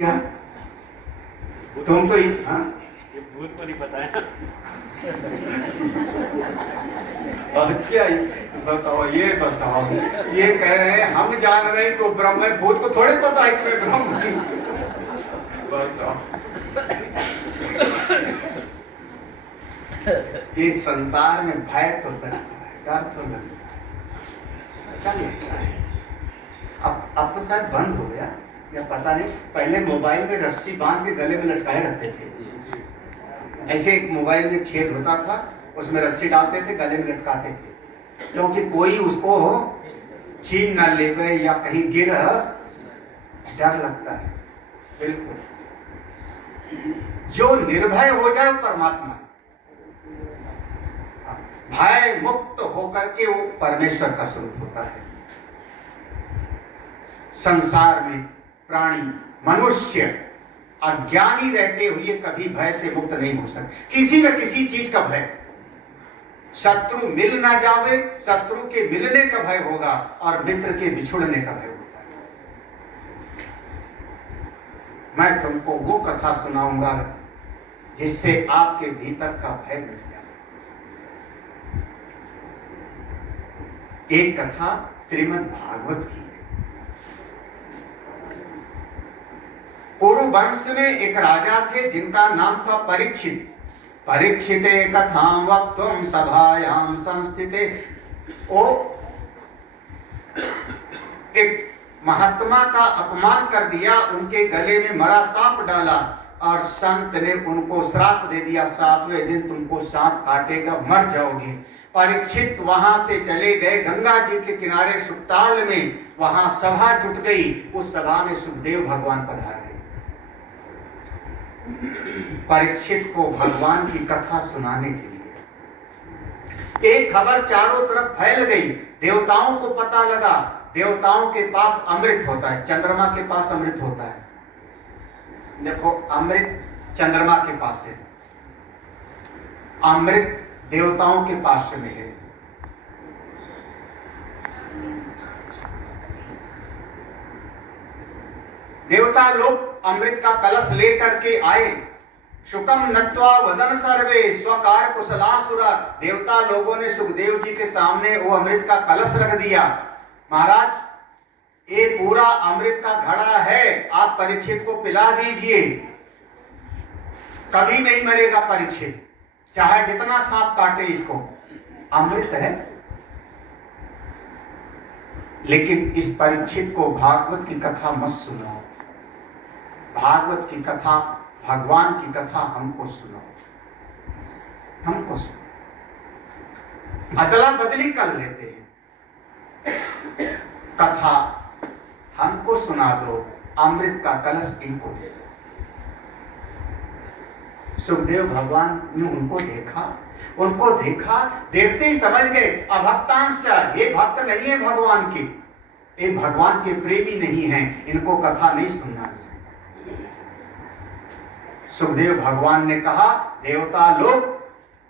क्या तुम तो हाँ ये भूत को नहीं पता है। अच्छा बताओ, ये बताओ, ये कह रहे हैं हम जान रहे हैं कि वो ब्रह्म है, भूत को थोड़े पता है कि मैं ब्रह्म हूं। बताओ, इस संसार में भय तो लगता है, डर तो लगता है, अच्छा लगता है। अब तो शायद बंद हो गया या पता नहीं। पहले मोबाइल में रस्सी बांध के गले में लटकाए रखते थे। ऐसे एक मोबाइल में छेद होता था, उसमें रस्सी डालते थे, गले में लटकाते थे, क्योंकि कोई उसको छीन न ले या कहीं गिर, डर लगता है। बिल्कुल, जो निर्भय हो जाए परमात्मा, भय मुक्त होकर के वो परमेश्वर का स्वरूप होता है। संसार में प्राणी मनुष्य अज्ञानी रहते हुए कभी भय से मुक्त नहीं हो सकते। किसी न किसी चीज का भय, शत्रु मिल ना जावे, शत्रु के मिलने का भय होगा और मित्र के बिछुड़ने का भय होता है। मैं तुमको वो कथा सुनाऊंगा जिससे आपके भीतर का भय मिट जाए। एक कथा श्रीमद् भागवत की है। कुरु वंश में एक राजा थे जिनका नाम था परीक्षित। परीक्षिते कथां वक्तुं सभायां संस्थिते। वो एक महात्मा का अपमान कर दिया, उनके गले में मरा सांप डाला और संत ने उनको श्राप दे दिया, 7वें दिन तुमको सांप काटेगा, मर जाओगे। परीक्षित वहां से चले गए गंगा जी के किनारे सुक्ताल में, वहां सभा जुट गई। उस सभा में सुखदेव भगवान पधार गए। परीक्षित को भगवान की कथा सुनाने के लिए एक खबर चारों तरफ फैल गई। देवताओं को पता लगा, देवताओं के पास अमृत होता है, चंद्रमा के पास अमृत होता है। देखो, अमृत चंद्रमा के पास है, अमृत देवताओं के पास में है। देवता लोग अमृत का कलश लेकर के आए। शुकम नत्वा वदन सर्वे स्वकार कुशलासुरा। देवता लोगों ने सुखदेव जी के सामने वो अमृत का कलश रख दिया। महाराज, ये पूरा अमृत का घड़ा है, आप परीक्षित को पिला दीजिए, कभी नहीं मरेगा परीक्षित, चाहे जितना सांप काटे इसको, अमृत है। लेकिन इस परीक्षित को भागवत की कथा मत सुनाओ, भागवत की कथा, भगवान की कथा हमको सुनाओ, हमको सुनाओ। अदला बदली कर लेते हैं, कथा हमको सुना दो, अमृत का कलश इनको दे दो। सुखदेव भगवान ने उनको देखा, देखते ही समझ गए अभक्तांश, ये भक्त नहीं है भगवान के, ये भगवान के प्रेमी नहीं है, इनको कथा नहीं सुनना चाहिए। सुखदेव भगवान ने कहा, देवता लोग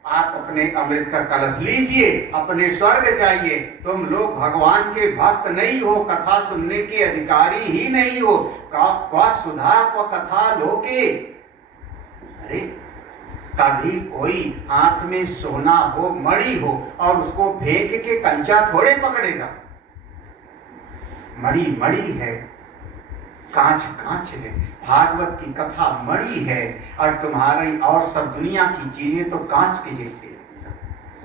आप अपने अमृत का कलश लीजिए, अपने स्वर्ग जाइए, तुम लोग भगवान के भक्त नहीं हो, कथा सुनने के अधिकारी ही नहीं हो। का सुधा व कथा लोके। अरे, कभी कोई हाथ में सोना हो, मणि हो, और उसको फेंक के कंचा थोड़े पकड़ेगा। मणि मणि है, कांच कांच है। भागवत की कथा मणि है और तुम्हारी और सब दुनिया की चीजें तो कांच के जैसे।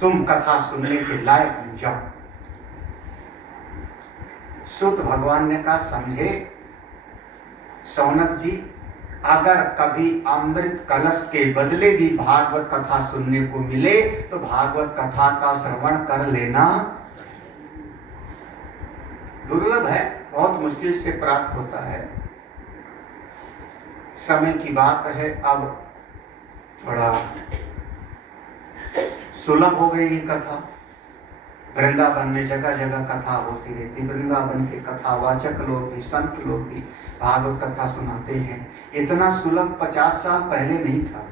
तुम कथा सुनने के लायक बन जाओ। सूत भगवान ने कहा, समझे सौनक जी, अगर कभी अमृत कलश के बदले भी भागवत कथा सुनने को मिले तो भागवत कथा का श्रवण कर लेना। दुर्लभ है, बहुत मुश्किल से प्राप्त होता है। समय की बात है, अब थोड़ा सुलभ हो गई कथा। वृंदावन में जगह जगह कथा होती रहती। वृंदावन के कथा वाचक लोग भी, संत लोग भी भागवत कथा सुनाते हैं। इतना सुलभ 50 साल पहले नहीं था।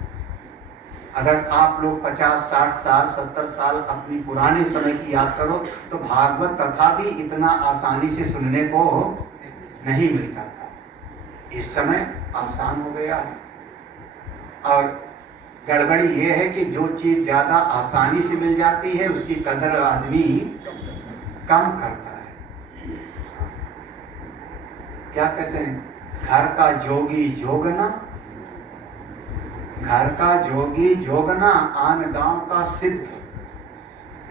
अगर आप लोग 50, 60 साल, 70 साल अपनी पुराने समय की याद करो तो भागवत कथा भी इतना आसानी से सुनने को नहीं मिलता था। इस समय आसान हो गया है। और गड़बड़ी ये है कि जो चीज ज्यादा आसानी से मिल जाती है उसकी कदर आदमी कम करता है। क्या कहते हैं, घर का जोगी जोगना, घर का जोगी जोगना, आन गांव का सिद्ध।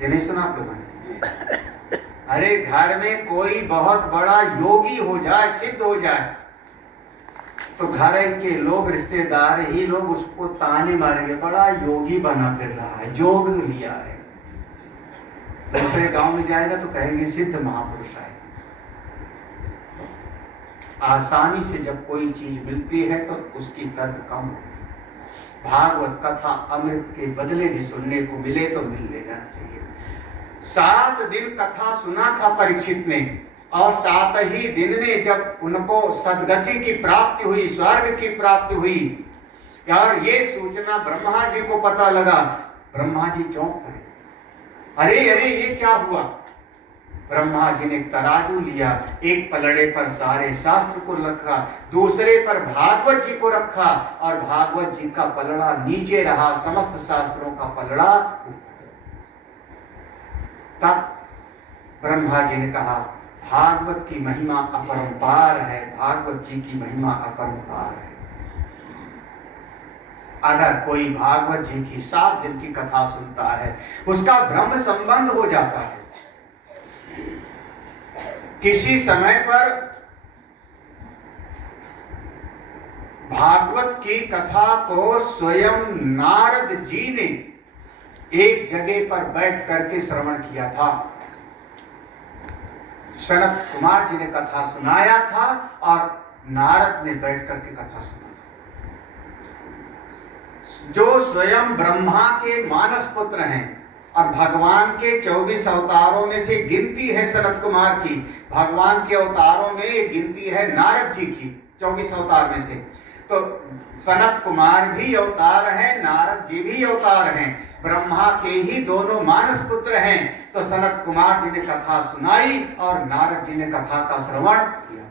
ये नहीं सुना आप लोगों ने? अरे घर में कोई बहुत बड़ा योगी हो जाए, सिद्ध हो जाए, तो घर के लोग, रिश्तेदार ही लोग उसको ताने मारेंगे, बड़ा योगी बना फिर रहा है, जोग लिया है। दूसरे गांव में जाएगा तो कहेंगे सिद्ध महापुरुष है। आसानी से जब कोई चीज मिलती है तो उसकी कदर कम हो। भागवत कथा अमृत के बदले भी सुनने को मिले तो मिल लेना चाहिए। 7 दिन कथा सुना था परीक्षित ने, और 7 ही दिन में जब उनको सदगति की प्राप्ति हुई, स्वर्ग की प्राप्ति हुई, और ये सूचना ब्रह्मा जी को पता लगा, ब्रह्मा जी चौंक पड़े। अरे अरे ये क्या हुआ? ब्रह्मा जी ने तराजू लिया, एक पलड़े पर सारे शास्त्र को रखा, दूसरे पर भागवत जी को रखा, और भागवत जी का पलड़ा नीचे रहा, समस्त शास्त्रों का पलड़ा ऊपर। तब ब्रह्मा जी ने कहा भागवत की महिमा अपरंपार है, भागवत जी की महिमा अपरंपार है। अगर कोई भागवत जी की 7 दिन की कथा सुनता है, उसका ब्रह्म संबंध हो जाता है। किसी समय पर भागवत की कथा को स्वयं नारद जी ने एक जगह पर बैठ करके श्रवण किया था। सनत कुमार जी ने कथा सुनाया था और नारद ने बैठ करके कथा सुना। जो स्वयं ब्रह्मा के मानस पुत्र हैं और भगवान के 24 अवतारों में से गिनती है सनत कुमार की, भगवान के अवतारों में गिनती है नारद जी की 24 अवतार में से। तो सनत कुमार भी अवतार हैं, नारद जी भी अवतार हैं, ब्रह्मा के ही दोनों मानस पुत्र हैं। तो सनत कुमार जी ने कथा सुनाई और नारद जी ने कथा का श्रवण किया।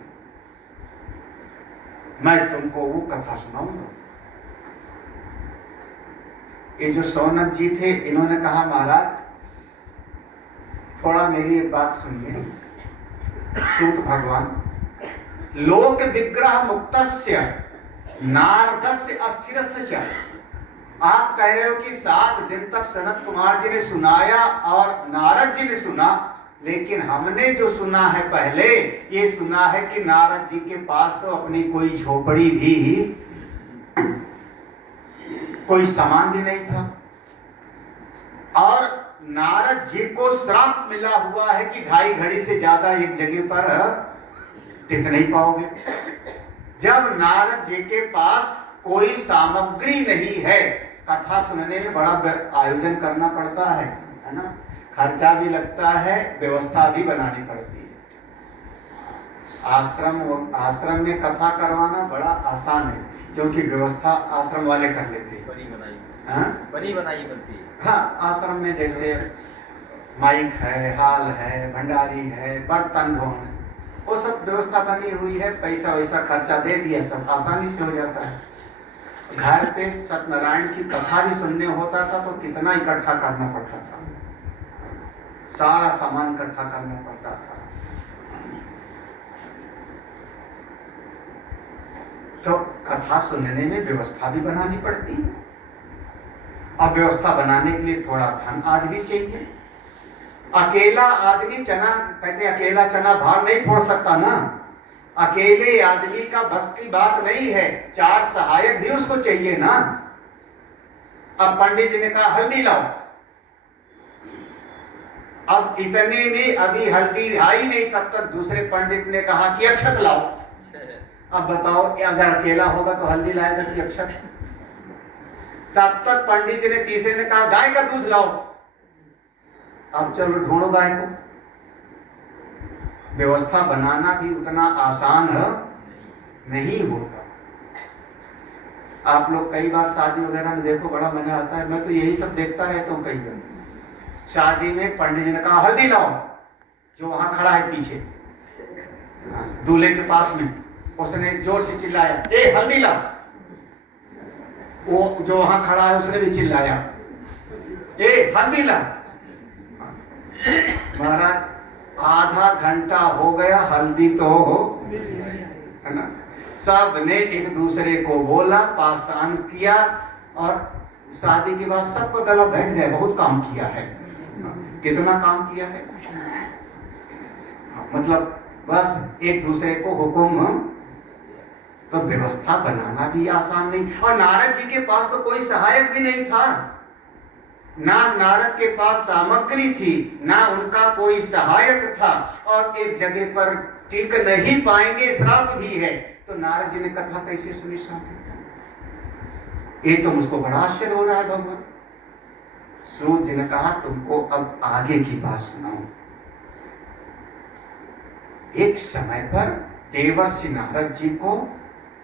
मैं तुमको वो कथा सुनाऊंगा। ये जो सौनक जी थे, इन्होंने कहा महाराज थोड़ा मेरी एक बात सुनिए। सूत भगवान, लोक विग्रह मुक्तस्य नारदस्य अस्थिरस्य। आप कह रहे हो कि 7 दिन तक सनत कुमार जी ने सुनाया और नारद जी ने सुना, लेकिन हमने जो सुना है पहले, ये सुना है कि नारद जी के पास तो अपनी कोई झोपड़ी भी, कोई सामान भी नहीं था, और नारद जी को श्राप मिला हुआ है कि 2.5 घड़ी से ज्यादा एक जगह पर टिक नहीं पाओगे। जब नारद जी के पास कोई सामग्री नहीं है, कथा सुनने में बड़ा आयोजन करना पड़ता है ना, खर्चा भी लगता है, व्यवस्था भी बनानी पड़ती है। आश्रम में कथा करवाना बड़ा आसान है, क्योंकि व्यवस्था आश्रम वाले कर लेते हैं। बनी बनाई बनती है। हाँ, आश्रम में जैसे माइक है, हाल है, भंडारी है, बर्तन धोने, वो सब व्यवस्था बनी हुई है। पैसा वैसा खर्चा दे दिया, सब आसानी से हो जाता है। घर पे सत्यनारायण की कथा भी सुनने होता था तो कितना इकट्ठा करना पड़ता था, सारा सामान इकट्ठा करना पड़ता था। तो कथा सुनने में व्यवस्था भी बनानी पड़ती है। अब व्यवस्था बनाने के लिए थोड़ा धन आदमी चाहिए। अकेला आदमी चना, कहते अकेला चना भार नहीं फोड़ सकता ना, अकेले आदमी का बस की बात नहीं है, 4 सहायक भी उसको चाहिए ना। अब पंडित जी ने कहा हल्दी लाओ, अब इतने में अभी हल्दी आई नहीं, तब तक दूसरे पंडित ने कहा कि अक्षत लाओ। अब बताओ, अगर अकेला होगा तो हल्दी लाएगा कि अक्षत? तब तक पंडित जी ने तीसरे ने कहा गाय का दूध लाओ। अब चलो ढूंढो गाय को। व्यवस्था बनाना भी उतना आसान नहीं होता। आप लोग कई बार शादी वगैरह में देखो, बड़ा मजा आता है। मैं तो यही सब देखता रहता हूँ। कई बार शादी में पंडित जी ने कहा हल्दी लाओ, जो वहां खड़ा है पीछे दूल्हे के पास में, उसने जोर से चिल्लाया, ए हल्दी ला। वो जो वहां खड़ा है उसने भी चिल्लाया, ए हल्दी ला। महाराज आधा घंटा हो गया, हल्दी तो हो, है ना। सब ने एक दूसरे को बोला, पासान किया, और शादी के बाद सबको गला बैठ गए। बहुत काम किया है, कितना काम किया है। मतलब बस एक दूसरे को हुक्म, तो व्यवस्था बनाना भी आसान नहीं। और नारद जी के पास तो कोई सहायक भी नहीं था, ना नारद के पास सामग्री थी, ना उनका कोई सहायक था, और एक जगह पर टिक नहीं पाएंगे, श्राप भी है। तो नारद जी ने कथा कैसे सुनी साहब? ये तो मुझको बड़ा आश्चर्य हो रहा है भगवान। सूत जी ने कहा, तुमको अब आगे की बात सुनाऊं। एक समय पर देवर्षि नारद जी को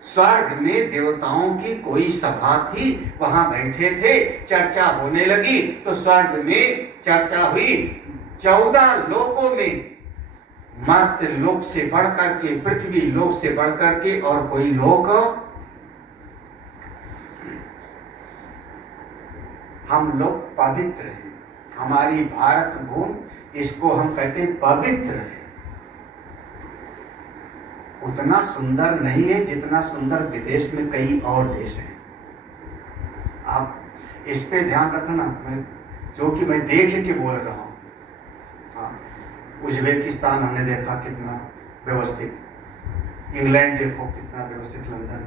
स्वर्ग में देवताओं की कोई सभा थी, वहां बैठे थे, चर्चा होने लगी। तो स्वर्ग में चर्चा हुई, 14 लोकों में, मर्त्य लोक से बढ़कर के, पृथ्वी लोक से बढ़कर के और कोई लोक, हम लोग पवित्र हैं। हमारी भारत भूमि, इसको हम कहते हैं पवित्र है। उतना सुंदर नहीं है जितना सुंदर विदेश में कई और देश हैं। आप इस पे ध्यान रखना, मैं देख के बोल रहा हूँ। हाँ, उज्बेकिस्तान हमने देखा कितना व्यवस्थित, इंग्लैंड देखो कितना व्यवस्थित, लंदन,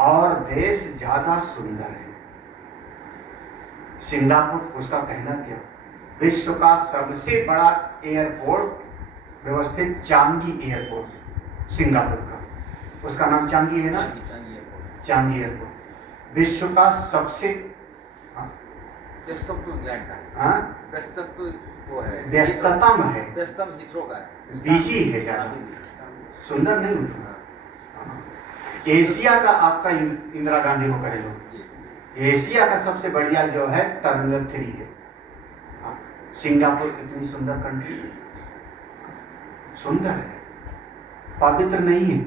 और देश ज्यादा सुंदर है। सिंगापुर, उसका कहना क्या, विश्व का सबसे बड़ा एयरपोर्ट व्यवस्थित चांगी एयरपोर्ट सिंगापुर का, उसका नाम चांगी है ना, चांगी एयरपोर्ट विश्व का सबसे व्यस्ततम है, बिजी है, ज्यादा सुंदर नहीं उतना। एशिया का आपका इंदिरा गांधी को कह लो, एशिया का सबसे बढ़िया जो है टर्मिनल 3 है। सिंगापुर इतनी सुंदर कंट्री, सुंदर है, पवित्र नहीं है।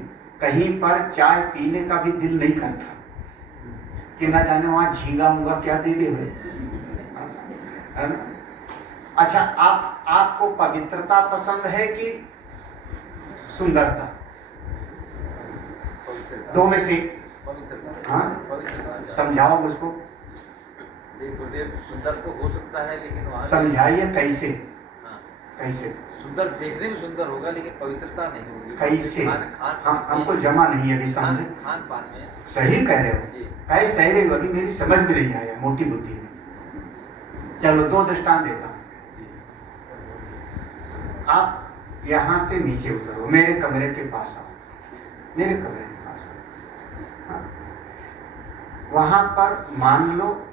कहीं पर चाय पीने का भी दिल नहीं करता कि ना जाने वहां झींगा मुंगा क्या दे दे हुए। अच्छा, आपको पवित्रता पसंद है कि सुंदरता? दो में से, हाँ, समझाओ मुझको। सुंदर तो हो सकता है, लेकिन वहाँ समझाइए कैसे? कैसे सुंदर? देखने में सुंदर होगा, लेकिन पवित्रता नहीं होगी। कैसे? खान हमको जमा नहीं है अभी, समझे? खान पान में सही कह रहे हो, कहे सही रही, अभी मेरी समझ में नहीं आया, मोटी बुद्धि में। चलो 2 दृष्टांत देता हूं। आप यहां से नीचे उतरो, मेरे कमरे के पास आओ, मेरे कमरे के पास आओ। हाँ। वहां पर मान लो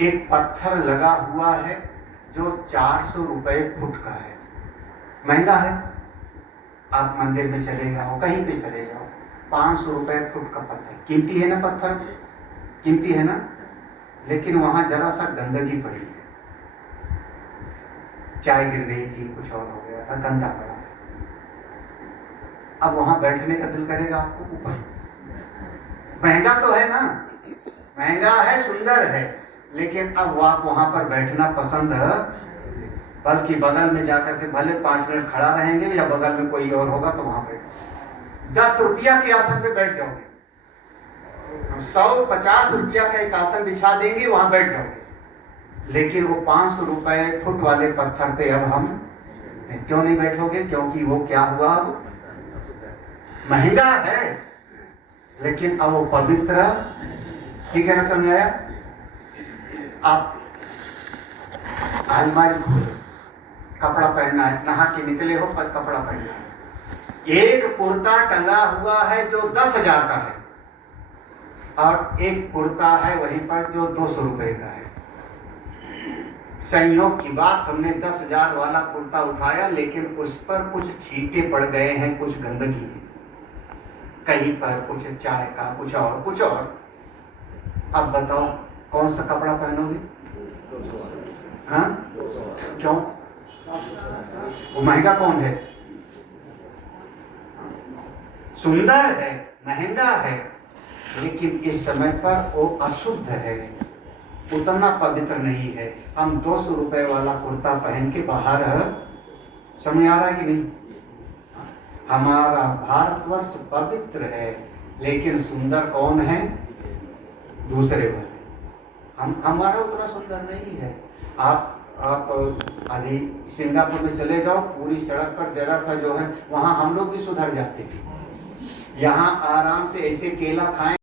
एक पत्थर लगा हुआ है जो 400 रुपए फुट का है, महंगा है। आप मंदिर में चले जाओ, कहीं पे चले जाओ, 500 रुपए फुट का पत्थर, कीमती है ना पत्थर, कीमती है ना। लेकिन वहां जरा सा गंदगी पड़ी है, चाय गिर गई थी, कुछ और हो गया था, गंदा पड़ा है। अब वहां बैठने का दिल करेगा आपको? ऊपर महंगा तो है ना, महंगा है, सुंदर है, लेकिन अब आप वहां पर बैठना पसंद है, बल्कि बगल में जाकर के भले 5 मिनट खड़ा रहेंगे, या बगल में कोई और होगा तो वहां बैठ 10 रुपया के आसन पे बैठ जाओगे, 150 रुपया का एक आसन बिछा देंगे, वहां बैठ जाओगे। लेकिन वो 500 रुपए फुट वाले पत्थर पे अब हम क्यों नहीं बैठोगे? क्योंकि वो क्या हुआ, महंगा है, लेकिन अब वो पवित्र, ठीक है ना, समझाया? आप अलमारी खोलो, कपड़ा पहनना है, नहा के निकले हो पर कपड़ा पहनना है। एक कुर्ता टंगा हुआ है जो 10,000 का है, और एक कुर्ता है वहीं पर जो 200 रुपए का है। संयोग की बात, हमने 10,000 वाला कुर्ता उठाया, लेकिन उस पर कुछ छींटे पड़ गए हैं, कुछ गंदगी है, कहीं पर कुछ चाय का, कुछ और। अब बताओ कौन सा कपड़ा पहनोगे? हाँ, क्यों? वो महंगा कौन है? सुंदर है, महंगा है, लेकिन इस समय पर वो अशुद्ध है, उतना पवित्र नहीं है। हम 200 रुपए वाला कुर्ता पहन के बाहर है, समझ आ रहा है कि नहीं? हमारा भारतवर्ष पवित्र है, लेकिन सुंदर कौन है? दूसरे वाले। हमारा उतना सुंदर नहीं है। आप अभी सिंगापुर में चले जाओ, पूरी सड़क पर जरा सा जो है, वहां हम लोग भी सुधर जाते हैं। यहाँ आराम से ऐसे केला खाएं